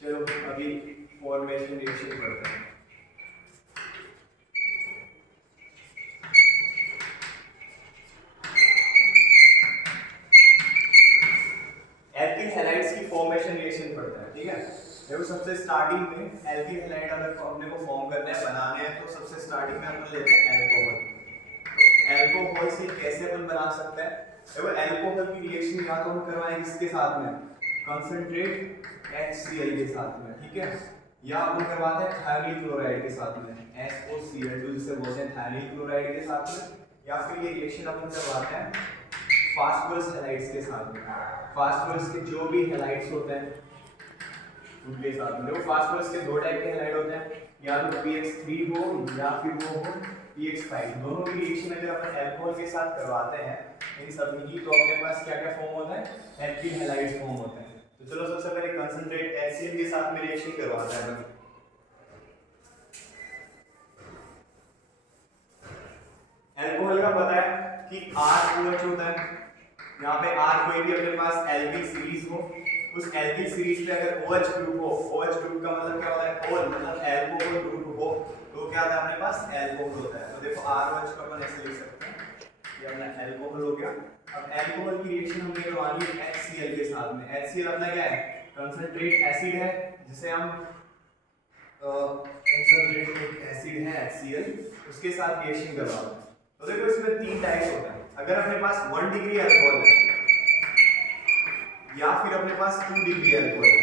चलो अभी formation reaction करते हैं। एल्किल हैलाइड्स की फॉर्मेशन रिएक्शन पढ़ते हैं, ठीक है। देखो सबसे स्टार्टिंग में एल्किल हैलाइड अगर अपने को फॉर्म करने हैं, बनाने हैं, तो सबसे स्टार्टिंग में अपन लेते हैं एल्कोहल। एल्कोहल से कैसे अपन बना सकते हैं? देखो एल्कोहल की रिएक्शन या तो हम करवाएं किसके साथ में, कंसंट्रेट HCl के साथ में, ठीक है, या अपन करवाते हैं थायरिल क्लोराइड के साथ में, SOCl2 जिसे बोलते हैं थायरिल क्लोराइड के साथ में, या फिर ये रिएक्शन अपन करवाते हैं फास्फोरस हैलाइड्स के साथ में। फास्फोरस के जो भी हैलाइड्स होते हैं उनके साथ में। देखो फास्फोरस के दो टाइप के हैलाइड होते हैं, या तो PX3 हो या फिर वो हो PX5। दोनों की रिएक्शन अगर अपन अल्कोहल के साथ करवाते हैं इन सभी की, तो अपने पास क्या क्या फॉर्म होता है, एल्किल हैलाइड्स फॉर्म होते हैं। तो चलो सबसे पहले कंसंट्रेट HCl के साथ में रिएक्शन करवाते हैं। अल्कोहल का पता है कि R OH होता है, यहाँ पे R कोई भी अपने पास एल्किल सीरीज हो, उस एल्किल सीरीज पे अगर OH ग्रुप हो, OH ग्रुप का मतलब क्या होता है, ओल मतलब एल्कोहल ग्रुप हो, तो क्या होता है अपने पास एल्कोहल होता है। तो देखो ROH को अपन ऐसे लिख सकते हैं, ये अपना एल्कोहल हो गया। अब एल्कोहल की रिएक्शन हमने करवानी है HCl के साथ में। HCl अपना क्या है, कंसंट्रेट एसिड है, जिसे हम कंसंट्रेट एसिड है HCl, उसके साथ रिएक्शन करवाते हैं। तो देखो इसमें तीन टाइप्स होता है। अगर अपने पास 1 डिग्री अल्कोहल है या फिर अपने पास 2 डिग्री अल्कोहल है,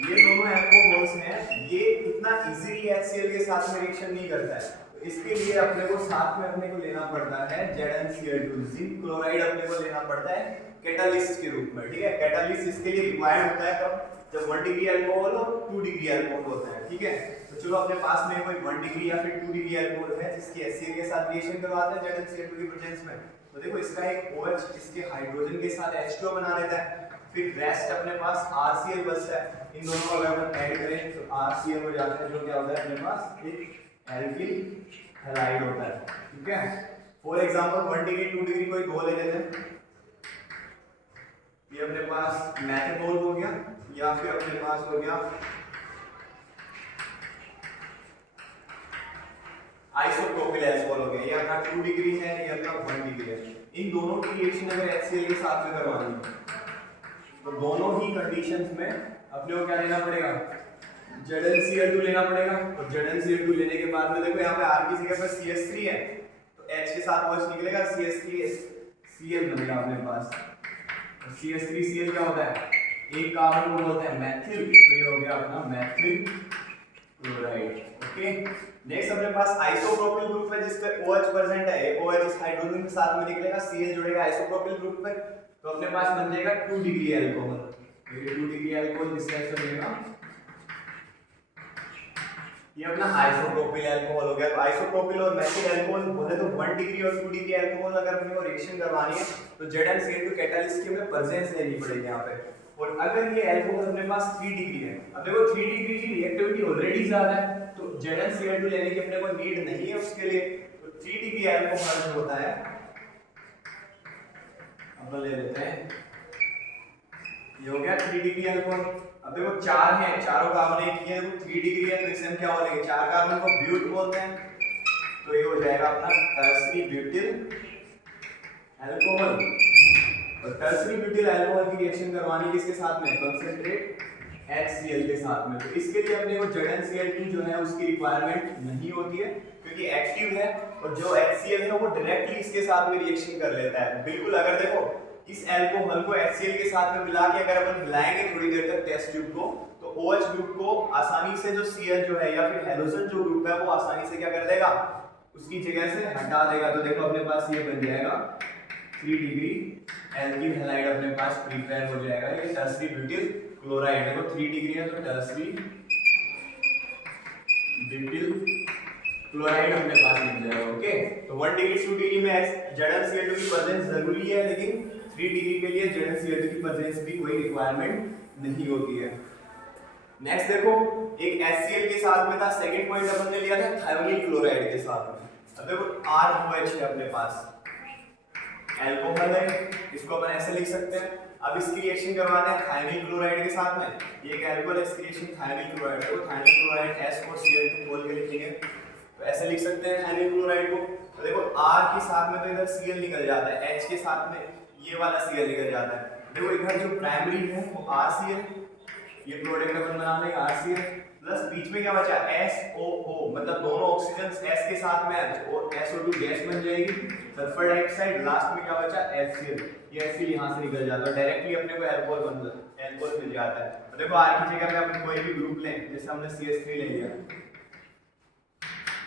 ये दोनों अल्कोहल्स हैं, ये इतना इजीली HCl के साथ में रिएक्शन नहीं करता है। तो इसके लिए अपने को साथ में अपने को लेना पड़ता है ZnCl2, जिंक क्लोराइड अपने को लेना पड़ता है कैटालिस्ट के रूप में, ठीक है। कैटालिस्ट इसके लिए रिक्वायर्ड होता है कब, जब 1 डिग्री अल्कोहल और 2 डिग्री अल्कोहल होता है, ठीक है। तो चलो अपने पास में कोई 1 डिग्री या फिर 2 डिग्री अल्कोहल है जिसकी HCl के साथ रिएक्शन करवाते हैं ZnCl2 की प्रेजेंस में। तो देखो इसका एक OH इसके हाइड्रोजन के साथ H2O बना लेता है, फिर रेस्ट अपने पास RCl बचता है। इन दोनों को अगर हम ऐड करें तो RCl हो जाता है, जो क्या होता है अपने पास एक एल्किल हैलाइड होता है, ठीक है। फॉर एग्जांपल 1 डिग्री 2 डिग्री कोई दो ले लेते हैं, ये अपने पास मेथनॉल हो गया, या फिर अपने पास हो गया आइसोप्रोपिल अल्कोहल हो गया, ये अपना 2 डिग्री है, ये अपना 1 डिग्री है। इन दोनों की रिएक्शन अगर HCl के साथ में करवानी है तो दोनों ही कंडीशंस में अपने को क्या लेना पड़ेगा, ZnCl2 लेना पड़ेगा। और ZnCl2 लेने के बाद में देखो यहाँ पे R की जगह पर CH3 है, तो H के साथ OH निकलेगा, CH3Cl बनेगा अपने पास। CH3Cl क्या होता है, एक कार्बन को बोलते हैं मैथिल, तो ये हो गया अपना मैथिल क्लोराइड, ओके। नेक्स्ट अपने पास आइसोप्रोपिल ग्रुप है जिसपे OH प्रेजेंट है, OH इस हाइड्रोजन के साथ में निकलेगा, Cl जुड़ेगा आइसोप्रोपिल ग्रुप पे, तो अपने पास बन जाएगा 2 डिग्री अल्कोहल। ये 2 डिग्री अल्कोहल किस टाइप से बनेगा, ये अपना आइसोप्रोपिल अल्कोहल हो गया। तो आइसोप्रोपिल और मेथिल अल्कोहल बोले तो 1 डिग्री और 2 डिग्री अल्कोहल अगर अपने को रिएक्शन करवानी है तो ZnCl2 कैटालिस्ट की हमें प्रेजेंस लेनी पड़ेगी यहाँ पे। और अगर ये अल्कोहल अपने पास 3 डिग्री है, अब देखो 3 डिग्री की रिएक्टिविटी ऑलरेडी ज्यादा है, तो ZnCl2 लेने की अपने को नीड नहीं है उसके लिए। तो 3 डिग्री अल्कोहल जो होता है अपन ले लेते हैं, ये हो गया 3 डिग्री अल्कोहल। अब देखो 4 है, चारों कार्बन एक ही है, तो 3 डिग्री है, तो इसे हम क्या बोलेंगे, 4 कार्बन को ब्यूट बोलते हैं, तो ये हो जाएगा अपना टर्सरी ब्यूटिल अल्कोहल। और टर्सरी ब्यूटिल अल्कोहल की रिएक्शन करवानी किसके साथ में, कंसंट्रेट HCl के साथ में। तो इसके लिए अपने को ZnCl2 जो है उसकी रिक्वायरमेंट नहीं होती है, क्योंकि एक्टिव है, और जो HCl है वो डायरेक्टली इसके साथ में रिएक्शन कर लेता है बिल्कुल। अगर देखो इस अल्कोहल को HCl के साथ में मिला के अगर अपन हिलाएंगे थोड़ी देर तक टेस्ट ट्यूब को, तो OH ग्रुप को आसानी से जो Cl जो है या फिर हैलोजन जो ग्रुप है वो आसानी से क्या कर देगा, उसकी जगह से हटा देगा। तो देखो अपने पास ये बन जाएगा 3 डिग्री एल्किल हैलाइड अपने पास प्रिपेयर हो जाएगा, ये टर्सरी ब्यूटिल क्लोराइड। देखो 3 डिग्री है तो टर्सरी ब्यूटिल क्लोराइड अपने पास मिल जाएगा, ओके। तो 1 डिग्री 2 डिग्री में ZnCl2 की प्रेजेंस जरूरी है, लेकिन 3 डिग्री के लिए ZnCl2 की प्रेजेंस भी कोई रिक्वायरमेंट नहीं होती है। नेक्स्ट देखो एक HCl के साथ में था, सेकंड पॉइंट अपन ने लिया था थायोनिल क्लोराइड के साथ में। अब देखो R OH है अपने पास, अल्कोहल है, इसको अपन ऐसे लिख सकते हैं अब इसकी रिएक्शन करवाना है थायमिल क्लोराइड के साथ में, ये एक अल्कोहल है, इसकी रिएक्शन थायमिल क्लोराइड है, तो थायमिल क्लोराइड H4Cl2 बोल के लिखेंगे, तो ऐसे लिख सकते हैं थायमिल क्लोराइड को। तो देखो R के साथ में तो इधर Cl निकल जाता है, H के साथ में ये वाला Cl निकल जाता है, देखो इधर जो प्राइमरी है वो RCl, ये प्रोडक्ट अपन बना लेंगे RCl, प्लस बीच में क्या बचा SOO, मतलब दोनों ऑक्सीजन S के साथ में और SO2 गैस बन जाएगी, सल्फर डाइऑक्साइड, लास्ट में क्या बचा HCl, ये HCl यहाँ से निकल जाता है, डायरेक्टली अपने को अल्कोहल मिल जाता है। तो देखो R की जगह पे अपन कोई भी ग्रुप लें, जैसे हमने CH3 ले लिया,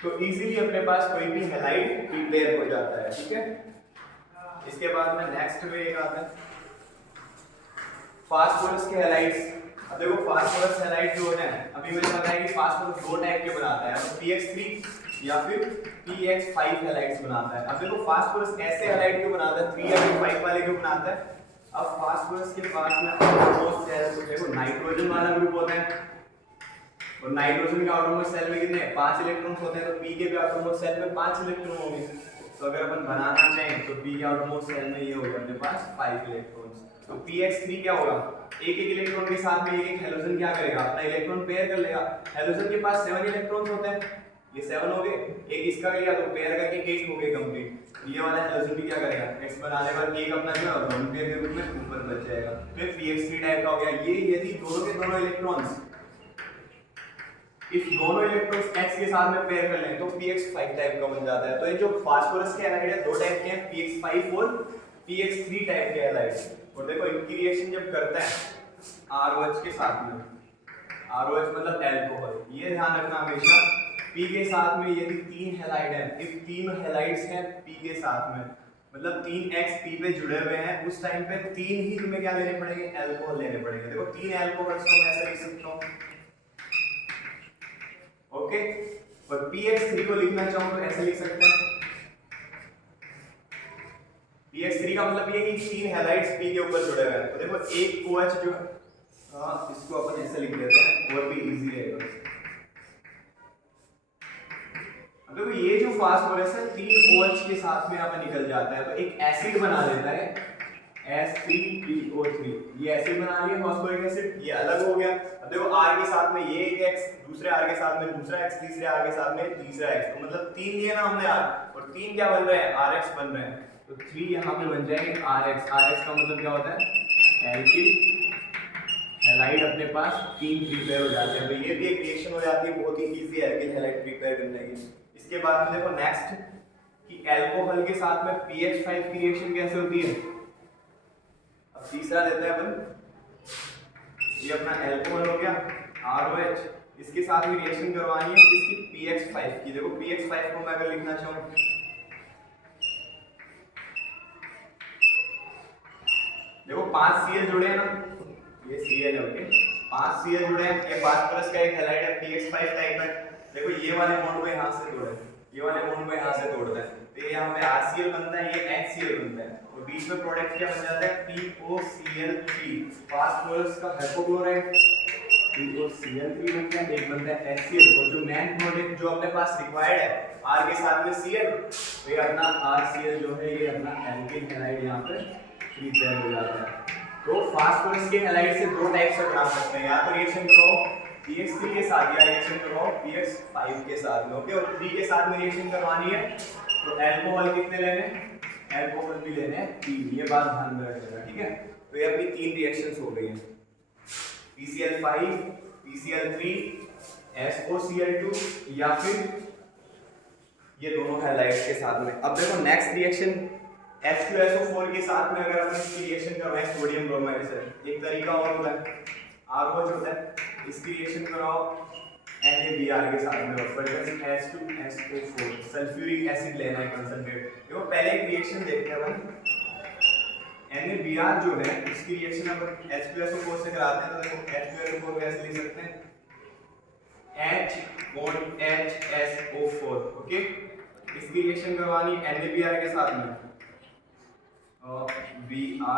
तो इजीली अपने पास कोई भी हैलाइड प्रिपेयर हो जाता है, ठीक है। इसके बाद में नेक्स्ट में एक आता है फास्फोरस के हैलाइड्स। अब देखो फास्फोरस हैलाइड जो होते हैं, अभी मुझे पता है कि फास्फोरस दो टाइप के बनाता है, PX3 या फिर PX5 हैलाइड्स बनाता है। अब देखो फास्फोरस ऐसे हैलाइड क्यों बनाता है, 3 या फिर 5 वाले क्यों बनाता है। अब फास्फोरस के पास में आउटरमोस्ट सेल, देखो नाइट्रोजन वाला ग्रुप होता है, और नाइट्रोजन के आउटरमोस्ट सेल में कितने 5 इलेक्ट्रॉन्स होते हैं, तो P के भी आउटरमोस्ट सेल में 5 इलेक्ट्रॉन होंगे। तो अगर अपन बनाना चाहें तो P के आउटरमोस्ट सेल में ये होगा अपने पास 5 इलेक्ट्रॉन्स, तो PX3 क्या होगा, एक एक इलेक्ट्रॉन के साथ में एक हैलोजन क्या करेगा, अपना इलेक्ट्रॉन पेयर कर लेगा। हैलोजन के पास 7 इलेक्ट्रॉन्स होते हैं, ये 7 हो गए, एक इसका लिया तो पेयर करके 8 हो गए कंप्लीट। ये वाला हैलोजन भी क्या करेगा, X बनाने के बाद एक अपना जो है लोन पेयर के रूप में ऊपर बच जाएगा, फिर PX3 टाइप का हो गया। ये यदि दोनों के दोनों इलेक्ट्रॉन्स इस दोनों इलेक्ट्रॉन्स X के साथ में पेयर कर लें तो PX5 टाइप का बन जाता है। तो ये जो फास्फोरस के हैलाइड है दो टाइप के हैं, PX5 और PX3 टाइप के हैलाइड। और देखो इनकी रिएक्शन जब करता है ROH के साथ में, ROH मतलब अल्कोहल, ये ध्यान रखना हमेशा P के साथ में यदि 3 हैलाइड हैं, इफ 3 हैलाइड्स हैं P के साथ में, मतलब 3X P पे जुड़े हुए हैं, उस टाइम पे 3 ही तुम्हें क्या लेने पड़ेंगे, अल्कोहल लेने पड़ेंगे। देखो 3 अल्कोहल्स को मैं ऐसे लिख सकता हूं, ओके। और PX3 को लिखना चाहूं तो ऐसे लिख सकते हैं, PX3 का मतलब ये कि 3 हैलाइड्स P के ऊपर जुड़े हुए हैं। तो देखो एक OH जो इसको अपन ऐसे लिख देते हैं और भी इजी रहेगा। देखो ये जो फास्फोरस है 3 OH के साथ में यहाँ निकल जाता है, तो एक एसिड बना देता है H3PO3, ये एसिड बना लिया फास्फोरिक एसिड, ये अलग हो गया। अब देखो R के साथ में ये एक X, दूसरे R के साथ में दूसरा X, तीसरे R के साथ में तीसरा X, तो मतलब 3 लिए ना हमने R, और 3 क्या बन रहे हैं, RH बन रहे हैं, तो 3 यहाँ पे बन जाएंगे RH। RH का मतलब क्या होता है, एल्किल हैलाइड अपने पास 3 प्रिपेयर हो जाते हैं। तो ये भी एक रिएक्शन हो जाती है, बहुत ही इजी एल्किल हैलाइड प्रिपेयर करने की। इसके बाद में देखो नेक्स्ट कि अल्कोहल के साथ में PH5 की रिएक्शन कैसे होती है। अब तीसरा देते हैं अपन, ये अपना अल्कोहल हो गया ROH, इसके साथ में रिएक्शन करवानी है किसकी, PX5 की। देखो PX5 को मैं अगर लिखना चाहूं, देखो 5 Cl जुड़े हैं ना, ये Cl है, ओके, 5 Cl जुड़े हैं, ये फास्फोरस का एक हैलाइड है PX5 टाइप है। देखो ये वाले बॉन्ड को यहाँ से तोड़े, ये वाले बॉन्ड को यहाँ से तोड़ते हैं, तो ये यहाँ पे RCl बनता है, ये HCl बनता है, और बीच में प्रोडक्ट क्या बन जाता है, POCl3, फास्फोरस का हाइपोक्लोराइड, POCl3 बनता है, एक बनता है HCl, और जो मेन प्रोडक्ट जो अपने पास रिक्वायर्ड है R के साथ में Cl, तो ये अपना RCl जो है ये अपना एल्किल हैलाइड यहाँ पे प्रिपेयर हो जाता है। तो फास्फोरस के हैलाइड से दो टाइप से बना सकते हैं, या तो रिएक्शन करो PX3 के साथ या रिएक्शन करवाओ PX5 के साथ में, ओके। और 3 के साथ में रिएक्शन करवानी है तो अल्कोहल कितने लेने हैं, अल्कोहल भी लेने हैं 3, ये बात ध्यान में रखना, ठीक है। तो ये अपनी 3 रिएक्शंस हो गई हैं, PCl5, PCl3, SOCl2 या फिर ये दोनों हैलाइड्स के साथ में। अब देखो नेक्स्ट रिएक्शन H2SO4 के साथ में अगर अपन इसकी रिएक्शन करवाएं सोडियम ब्रोमाइड से, एक तरीका और होता है ROH होता है, इसकी रिएक्शन कराओ NaBr के साथ में, H2SO4 सल्फ्यूरिक एसिड लेना है कंसंट्रेट। देखो पहले एक रिएक्शन देखते हैं अपन, NaBr जो है इसकी रिएक्शन अपन H2SO4 से कराते हैं, तो देखो H2SO4 कैसे लिख सकते हैं, HHSO4, ओके। इसकी रिएक्शन करवानी NaBr के साथ में, BrNa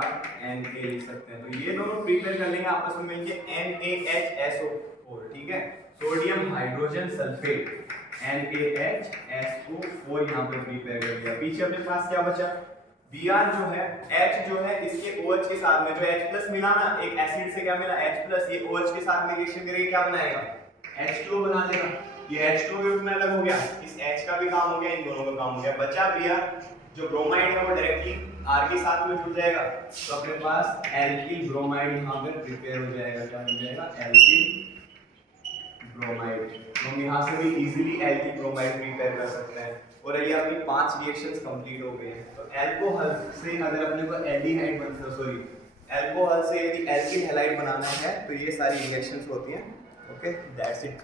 लिख सकते हैं, तो ये दोनों प्रिपेयर कर लेंगे आपस में मिलके NaHSO4, ठीक है, सोडियम हाइड्रोजन सल्फेट NaHSO4 यहाँ पे प्रिपेयर कर लिया। पीछे अपने पास क्या बचा, Br जो है H जो है इसके OH के साथ में जो H+ मिला ना, एक एसिड से क्या मिला H+, ये OH के साथ में रिएक्शन करके क्या बनाएगा H2O बना देगा। ये H2O ग्रुप में अलग हो गया, इस H का भी काम हो गया, इन दोनों का काम हो गया। बचा Br, जो ब्रोमाइड है वो डायरेक्टली R के साथ में जुड़ जाएगा, तो अपने पास एल्किल ब्रोमाइड यहाँ पे प्रिपेयर हो जाएगा। क्या हो जाएगा एल्किल ब्रोमाइड। हम यहाँ से भी इजीली एल्किल ब्रोमाइड प्रिपेयर कर सकते हैं। और ये अपनी 5 रिएक्शंस कंप्लीट हो गई हैं। तो अल्कोहल से अगर अपने को एल्डिहाइड बनता, सॉरी अल्कोहल से यदि एल्किल हैलाइड बनाना है तो ये सारी रिएक्शंस होती हैं। Okay that's it.